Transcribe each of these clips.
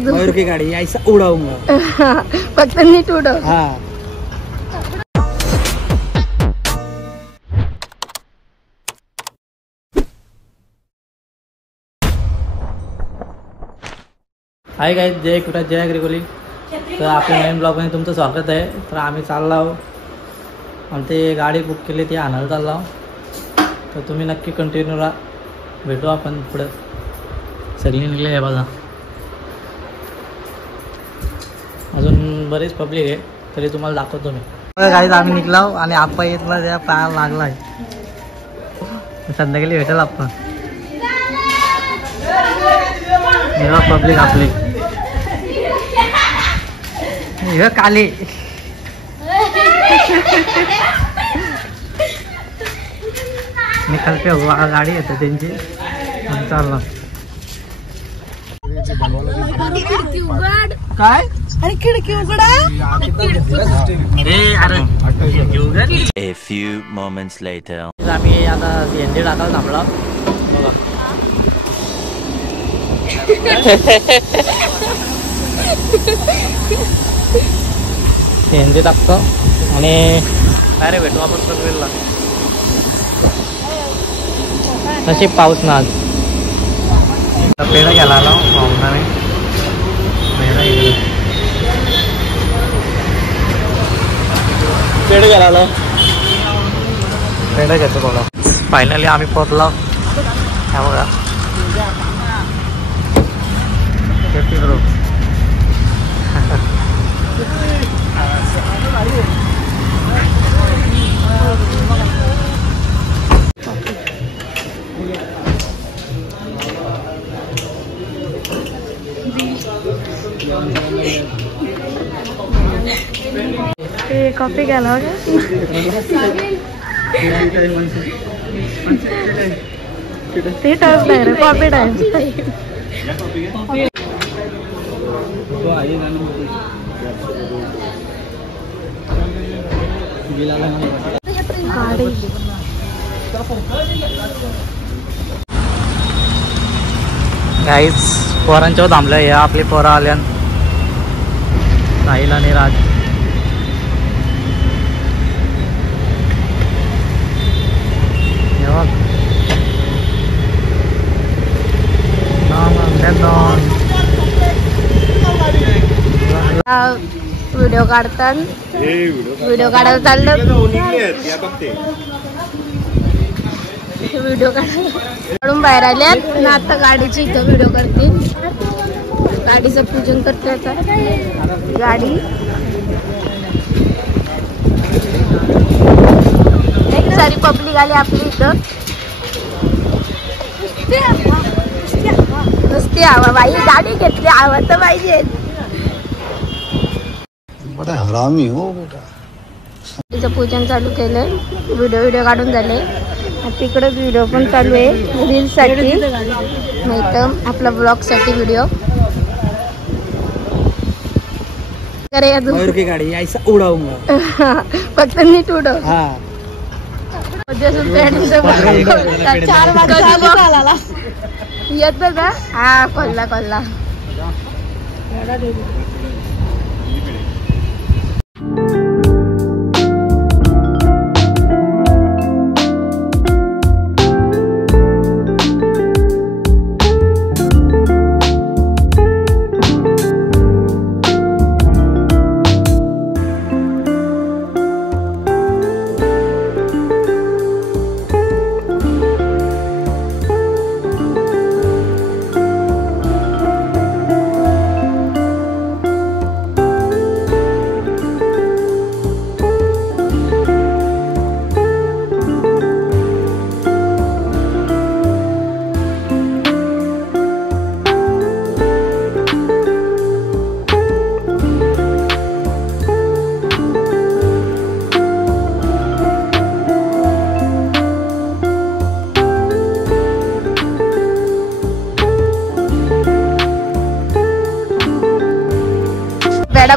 मयूर की गाड़ी ऐसा उड़ाऊंगा। फक्त नीट उडव। हाँ हाय गाइस, जय कुठा जय अग्रिकोली। तर आपल्या नवीन ब्लॉगमध्ये तुमचं स्वागत आहे। तर आम्ही चाललो आहोत आणि ते गाडी बुक केली ती आणायला चाललो आहोत। तर तुम्ही नक्की कंटिन्यू राहा, भेटू आपण पुढे। सगळी निघले आहे बघा, अजून बरेच पब्लिक आहे तरी तुम्हाला दाखवतो मी। गाडीत आम्ही निघलो आणि आप्पा येतला त्या पायाला लागला आहे। संध्याकाळी भेटेल आपण पब्लिक आपली हे काले निकाल पे गाडी येते त्यांची चालला काय। अरे खिडकी उघडा। A few moments later. आम्ही आता CNG टाकायला थांबलो बघा। CNG टाकतो आणि अरे भेटू आपण पनवेलला। नशीब पाऊस ना आज। पेढा घ्यायला आलो पाहुणाने, पेढा घ्यायला आलो, पेढा घेतो बघा। फायनली आम्ही पोहोचलो ह्या बघा कॉफी घ्यायला ते टाइम नाही रे, कॉफी टाइम। गाईज पोरांच्यावर थांबलं हे आपली पोरं आल्यान साहिल आणि राज। व्हिडिओ काढतात, व्हिडिओ काढायला चाललं, व्हिडिओ काढून बाहेर आल्यात ना। आता गाडीची इथं व्हिडिओ करते, गाडीचं पूजन करते आता। गाडी एक सारी पब्लिक आली आपली इथं। नुसती हवा बाई, गाडी घेतली हवा तर पाहिजे। बड़ा हरामी हो बेटा। तिचं पूजन चालू केलंय, व्हिडिओ काढून झाले। तिकडेच व्हिडिओ पण चालू आहे रील्स साठी, नाही तर आपला ब्लॉग साठी व्हिडिओ। मयूर की गाड़ी ऐसा उड़ाऊंगा। फक्त नीट उडव। हाँ येत का? हा कोल्हा कोल्हा।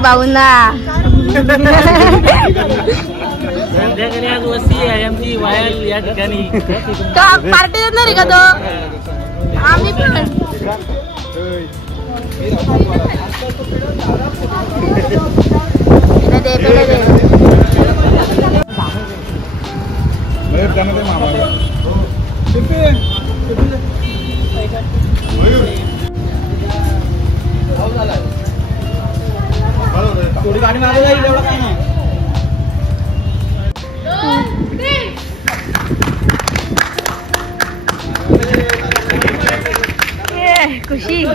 भाऊंना. संध्याकाळी आज वस्ती आहे आमची वायल या ठिकाणी. पार्टी देणार आहे का तो? आम्ही पण दे पेढे दे. थोडी गाडी मागे जाईल एवढं काय नाही. खुशी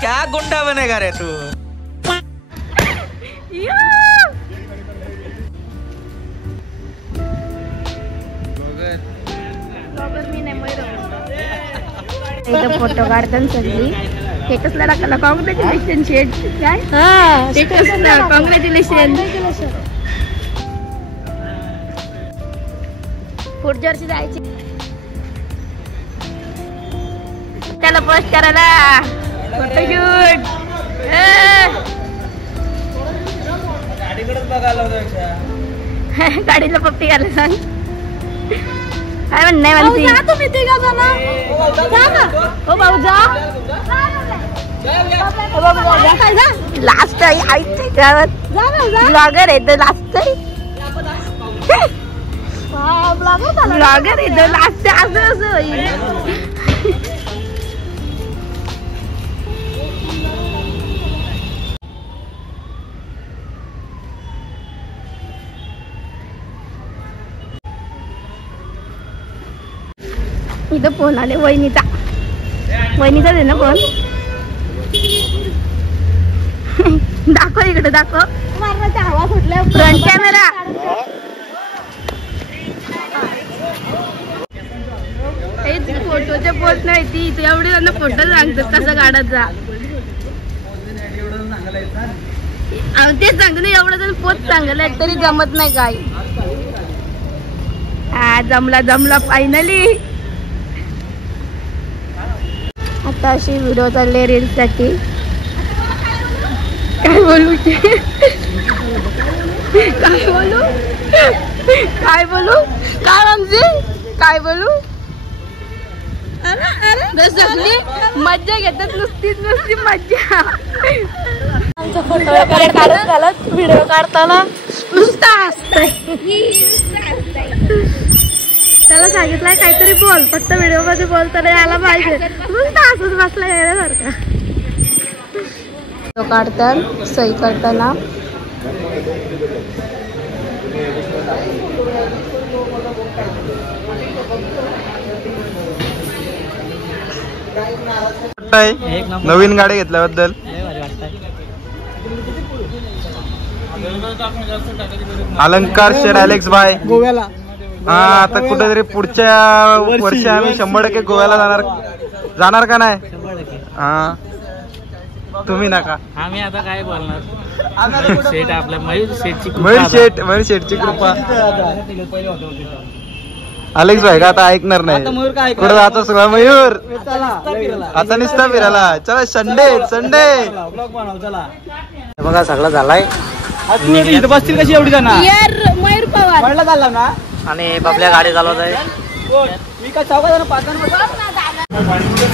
क्या गुंडा बनेगा रे तू. फोटो काढताना सगळी हे कसला टाकला कॉंग्रॅच्युलेशन शेट काय ते कसलं कॉंग्रॅच्युलेशन. पुढच्या वर्षी जायची त्याला पोस्ट करायला फोटोशूट. गाडीला पप्पी घाला सांग काय म्हणणं म्हणते. लास्ट ब्लॉगर आहे तो. लास्ट ब्लॉगर आहे तो. लास्ट असं असं होईल. इथं फोन आले वहिनीचा दे ना फोन. दाखव इकडे दाखव. हवा सुटल्या फ्रंट कॅमेरा. फोटोचे पोस्ट नाही ती एवढी त्यांना फोटो सांगतात कसं काढायचा. तेच सांगतो ना एवढं जण पोस्ट सांगलाय तरी जमत नाही काय. हा जमला फायनली. आता अशी व्हिडिओ चालले रील्स साठी. काय बोलू काय बोलू सगळी मज्जा घेतात. नुसती मज्जा. फोटो वगैरे काढत व्हिडिओ काढताना नुसता हसतोय. त्याला सांगितलंय काहीतरी बोल फक्त व्हिडिओ मध्ये बोलताना यायला पाहिजे. नुसता हसत बसला येण्यासारखा. फोटो काढतात सही करताना. नवीन गाडी घेतल्याबद्दल. अलंकार शेर अलेक्स भाई गोव्याला. हा आता कुठेतरी पुढच्या वर्षी आम्ही 100% गोव्याला जाणार का नाही. हा तुम्ही नका. आम्ही आता काय बोलणार. शेट आपल्या मयूर शेठची कृपा. अलेक्स भाई का आता ऐकणार नाही. कुठं जातो सगळं मयूर. आता निसता फिरायला. चला संडे बघा सगळं झालाय. बसतील कशी एवढी जाणार. मयूर पवार चालला ना. आणि बबल्या गाडी चालवत आहे.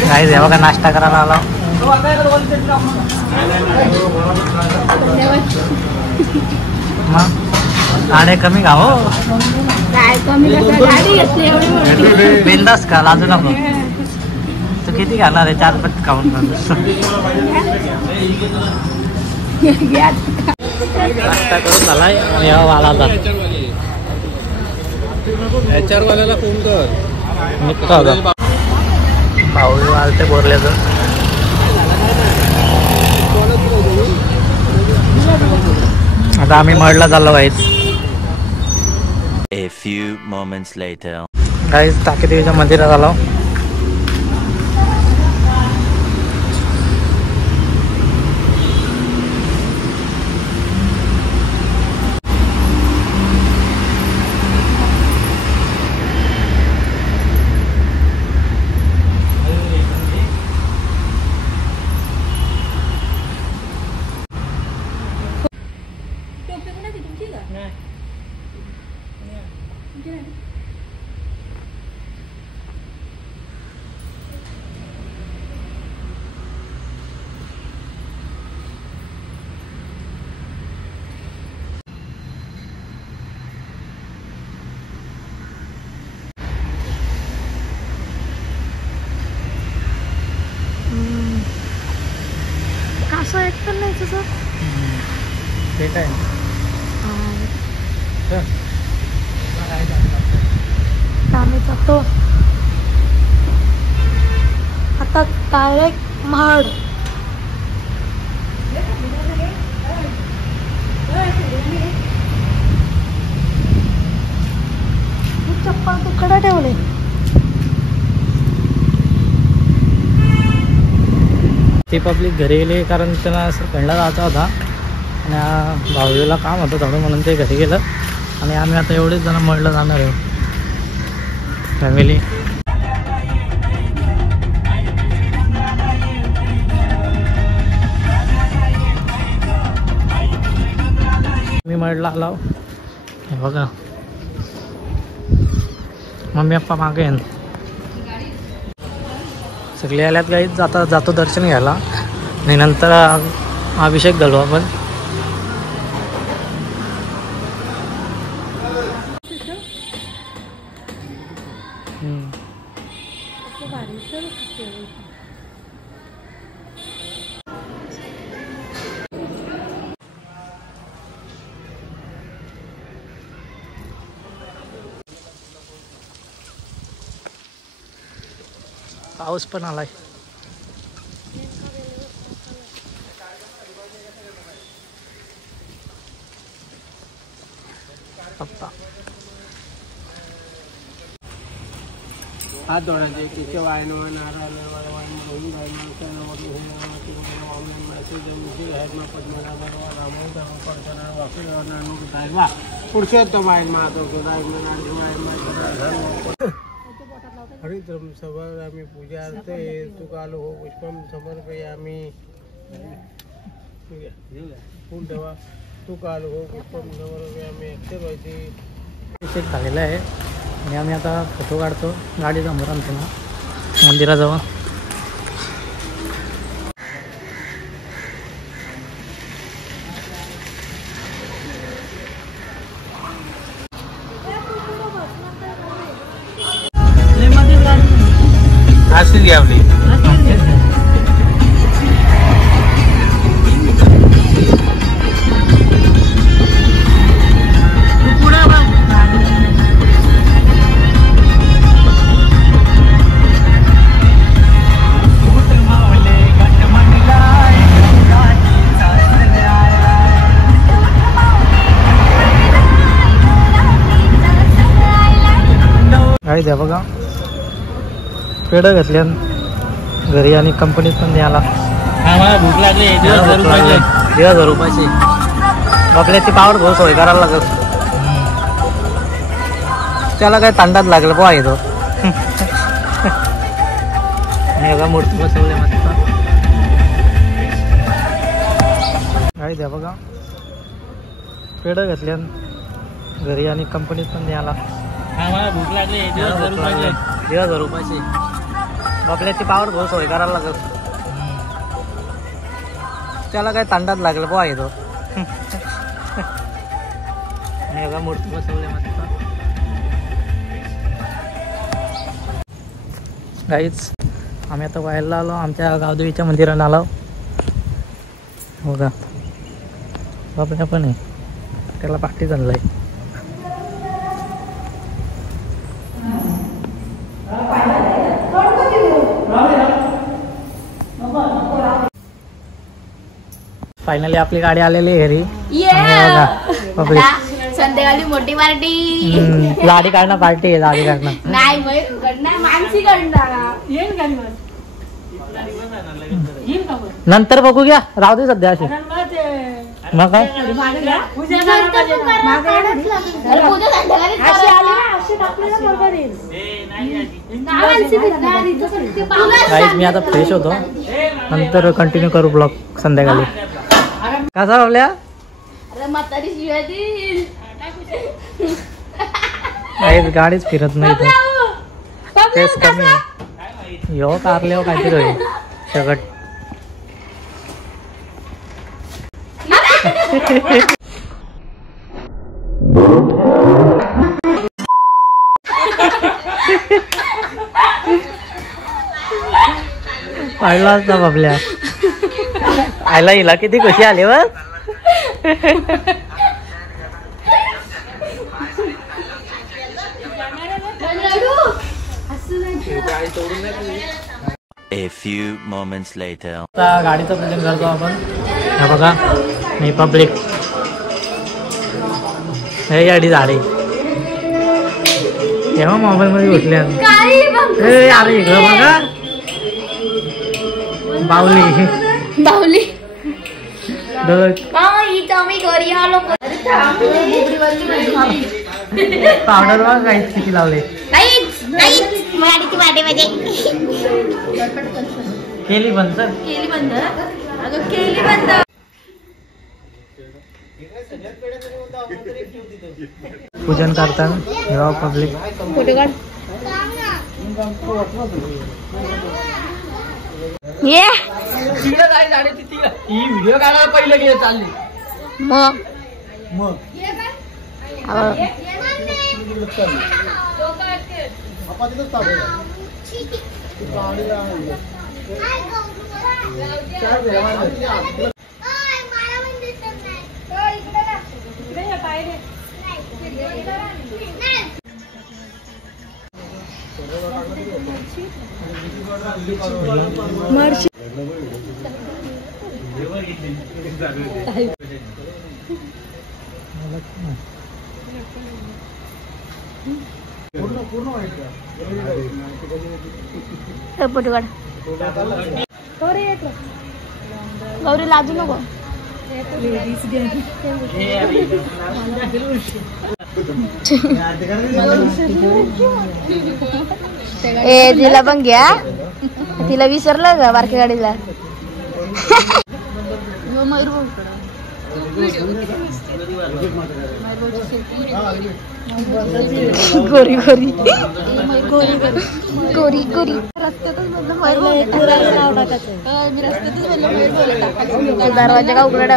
काय बघा नाश्ता करायला आला. गाड्या कमी का हो. बिंदास का लाजू नको. तू किती घालणार आहे. 4 पट खाऊन. नाश्ता करून झालाय. वाला HR वाल्याला फोन कर. निघतो होता भाऊ आलते बोरल्याचं. आता आम्ही मडला चाललो guys. A few moments later. Guys टाकेदेवीच्या मंदिरात आलो. पटकन नाही तुझं ते काय आम्ही जातो आता डायरेक्ट महाड. चप्पल तिकडे ठेवले. ते पब्लिक घरी गेले कारण त्यांना फ्रेंडला जायचा होता आणि भाऊला काम होतं थोडं म्हणून ते घरी गेलं. आणि आम्ही आता एवढेच जण मळलं जाणार आहे फॅमिली. मी मळला आलो हे बघा. मम्मी पप्पा मागे येईन सगळे आल्यात काही जातो दर्शन घ्यायला आणि नंतर अभिषेक घालू आपण. पाऊस पण आलाय. पप्पा हात धुवायचे केशव आहे नारायण पुरुषोत्तम हरिद्रम सभागामी पूजार्थे तुकालो हो पुष्पम समर्पयामी. फूल ठेवा. तुकालो हो पुष्पम समर्पयामी. अक्षरवायची अभिषेक झालेला आहे आणि आम्ही आता फोटो काढतो गाडी समोर आणतो ना मंदिराजवळ. असली आपली गाडी द्या बघा. पेढं घातल्या घरी आणि कंपनीत पण द्यायला. मला भूक लागली. 1,000 रुपयाची आपल्याची पावर बहुत सोय करायला लागत. त्याला काय तांडात लागलं पोहा येतो. मूर्ती बसवल्या मस्त. गाडी द्या बघा. पेढं घातल्या घरी आणि कंपनीत पण द्यायला. मला भूक लागली. 1,000 रुपयाची आपल्याची पावर बहुत सोय करायला लागत. त्याला काय तांडात लागलं पोहा येतो. मूर्ती बसवल्या मस्त. गाईच आम्ही आता व्हायला आलो आमच्या गावदेवीच्या मंदिराला आलो. हो का बाबा पण आहे त्याला पाठी चाललाय. फायनली आपली गाडी आलेली आहे घरी. संध्याकाळी मोठी पार्टी. लाडी काढणं पार्टी आहे. लाडी काढणं नाही मानसी काढणार. नंतर बघू घ्या राहू दे सध्या अशी. मग काय मी आता फ्रेश होतो नंतर कंटिन्यू करू ब्लॉग संध्याकाळी. कसा आपल्या गाडीच फिरत नाही तेच कमी आहे. यो कारले काहीतरी होईल सगळं. पाडला असता बाबल्या. आयला हिला किती खुशी आली बघ. A few moments later. आता गाडीचं पूजन करतो आपण. हे बघा मी पब्लिक हे गाडी झाडे तेव्हा मोबाईल मध्ये घुसले. अरे इकडं बघा बावली बाहुली पावडर बघा काहीच किती लावले. केली बंद सर पूजन करताना पब्लिक फोटो काढ. ये व्हिडिओ काढायला पहिलं गेले चालली. मग फोटो काढ. गौरी लाजू नको. ए तिला पण घ्या. तिला विसरलं का बारक्या गाडीला. गोरी गोरी गोरी गोरी गोरी रस्त्यातच दरवाजा का उघडा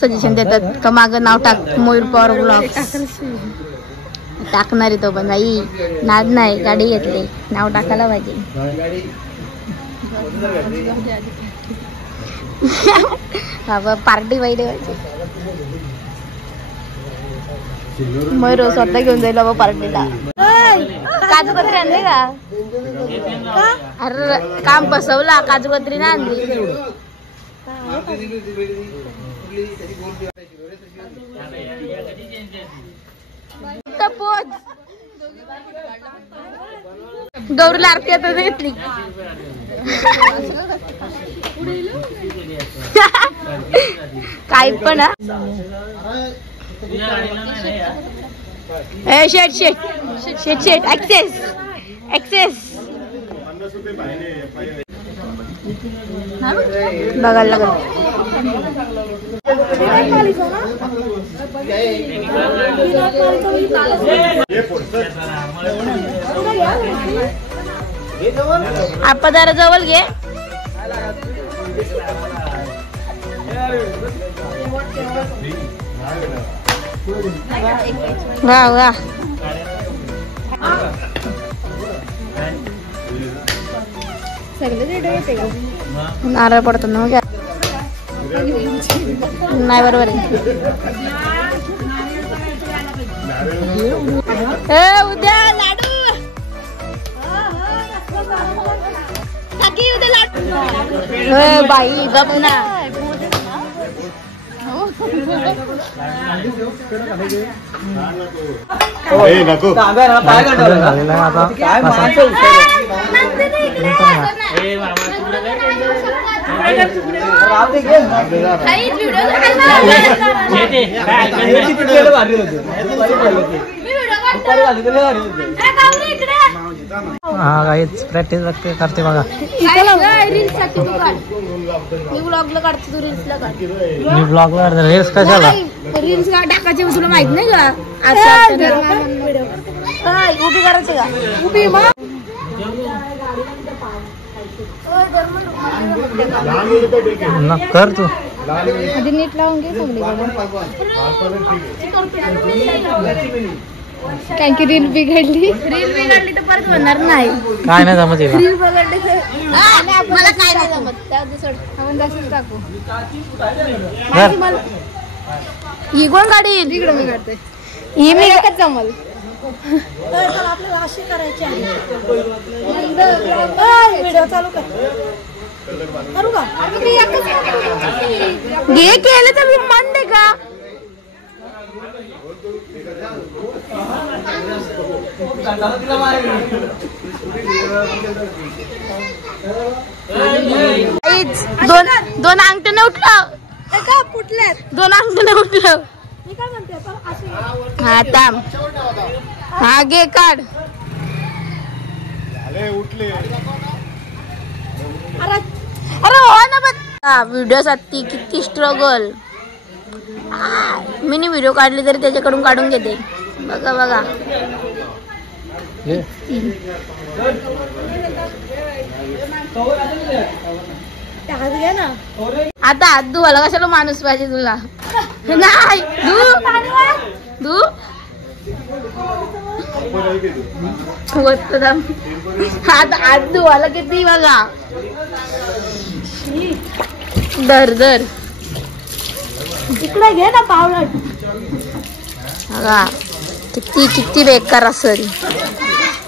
सजेशन देतात का मागं नाव टाक मयूर पॉवर ब्लॉग्स. टाकणार तो पण नाही नाद नाही. गाडी घेतली नाव टाकायला पाहिजे. बाबा पार्टी पाहिजे मयूर स्वतः घेऊन जाईल बाबा पार्टीला. काजू कतरी आणली का? अरे काम बसवला काजू कतरी ना आणली. गौरीला आरती आता घेतली. काय पण शेट शेट शेट शेट ऍक्सेस ऍक्सेस बघायला लागल. आपण जरा जवळ घे. वा वा नारळ पडतो ना मग नाही बरोबर आहे. उद्या लाडू उद्या लाडू बाई गप ना. हा काहीच प्रॅक्टिस करते बघा. मी ब्लॉगला काढते तू रील्सला काढ. मी ब्लॉगला रील्स कशाला रील्स टाकायचे तुला माहित नाही का? उभी करायची का? उभी कर तू आधी नीट लावून घे सगळी. कारण की रील बिघडली तर परत होणार नाही. काय नाही जमत हिला. रील बिघडली मला काय नाही जमत. आपण तसंच टाकू. धर. ही कोण काढील? इकडे मी काढते. ही मी एकच जमल. आपल्याला अशी करायची आहे. व्हिडिओ चालू कर. करू का? घे केलं तर मी मन दे का? दोन अंगठ्याने उठलं. दोन अंगठ्याने उठलं. मी काय म्हणते आता अशी. हा थांब. हा घे काढ. अरे हो ना पण व्हिडिओ साठी किती स्ट्रगल. मी व्हिडिओ काढली तरी त्याच्याकडून काढून घेते. बघा बघा. आता हात धुवायला कशाला माणूस पाहिजे तुला? नाही धू हात हात धुवायला किती बघा. दर दर इकडे घे ना पावडर. बघा किती किती बेकार असेल.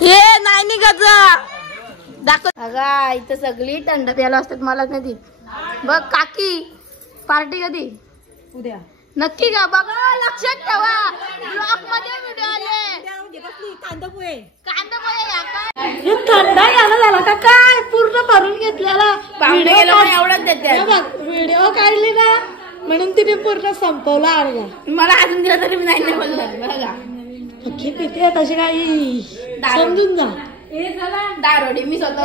ये नाही निघत दाखव. अगा इथं सगळी थंड प्यायला असतात. मलाच नाही ती. बघ काकी पार्टी कधी? उद्या. नक्की का? बघा लक्षात ठेवा. ब्लॉग मध्ये व्हिडिओ आले. कांदा पोहे. कांदा पोहे या काय? हे थंडा यायला झाला का काय? पूर्ण भरून घेतलेला. एवढंच देते. व्हिडिओ काढली ना म्हणून तिने पूर्ण संपवला अर्धा. मला अजून दिला तरी मी नाही बोलणार. बघा पक्की पिते तशी काही समजून जा. दारोडी मी स्वतः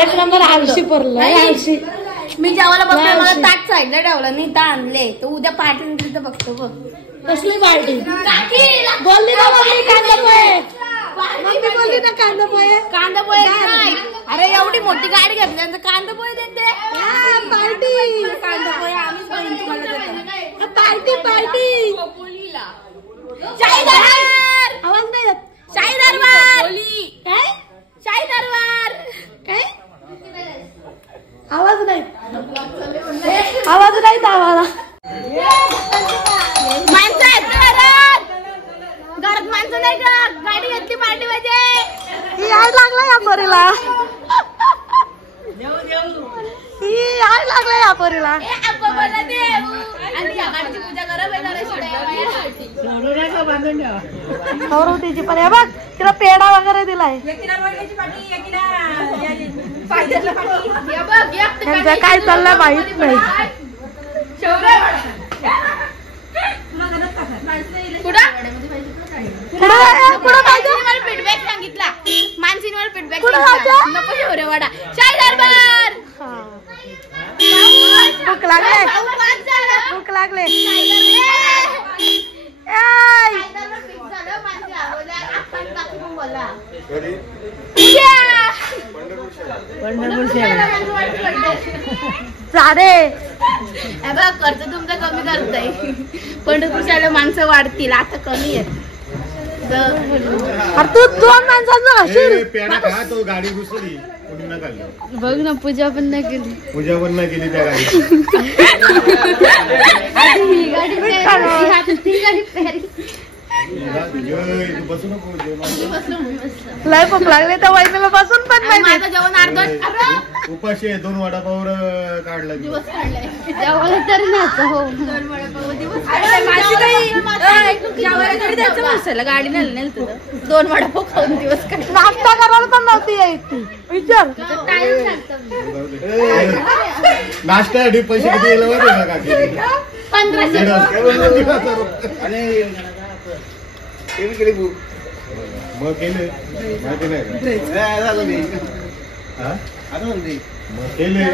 एक नंबर आळशी पडलं. आळशी. मी जेवायला बघतोय. मला ताट साईडला ठेवलं नाही तर आणले तर उद्या पार्टी नंतर बघतो. बघ कसली पार्टी बोलली ना मम्मी? कांदा पोहे. मम्मी बोलली ना कांदा पोहे. कांदा पोहे नाही. अरे एवढी मोठी गाडी घेतल्यानंतर कांदा पोहे देते. पार्टी. कांदा पोहे आम्हीच बनवून तुम्हाला देतो. Party party. शाही दरबार. आवाज नाही येत. शाही दरबार. काय? शाही दरबार. काय? आवाज नाही. आवाज नाही आम्हाला. माणसं आहेत घरात. घरात माणसं नाही का? गाडी घेतली पार्टी पाहिजे. यायला लागला या पोरीला. यायला लागला या पोरीला. आणि या गाडीची पूजा करा गौरवतीची पण हे बघ तिला पेढा वगैरे दिलाय. त्यांचं काय चाललंय माहित नाही. फीडबॅक सांगितला. मानसीवर फीडबॅक नको शेवरेवाडा. शाही दरबार. भूक लागले. भूक लागले. सारे खर्च तुमचा कमी करताय. पंढरपूर शाळेला माणसं वाढतील. आता कमी आहेत. तू दोन माणसांचा तो गाडी घुसली. बघ ना पूजा पण नाही केली. पूजा पण नाही केली त्या गाडी. बसू नको. लय भूक लागले तर वैमीला बसून पण नाही. माझं जेवण अर्ध उपाशी आहे. 2 वडापावर काढला दिवस काढलाय. जेवायला तरी नव्हतं. हो 2 वडापाव दिवस गाडी नाही 2 वडापाव खाऊन दिवस काढला. नाश्ता करायला पण नव्हती यायची. विचार. नाश्त्यासाठी पैसे किती गेले माहिती आहे का? 1500. मग केले माहिती नाही का? मग केले.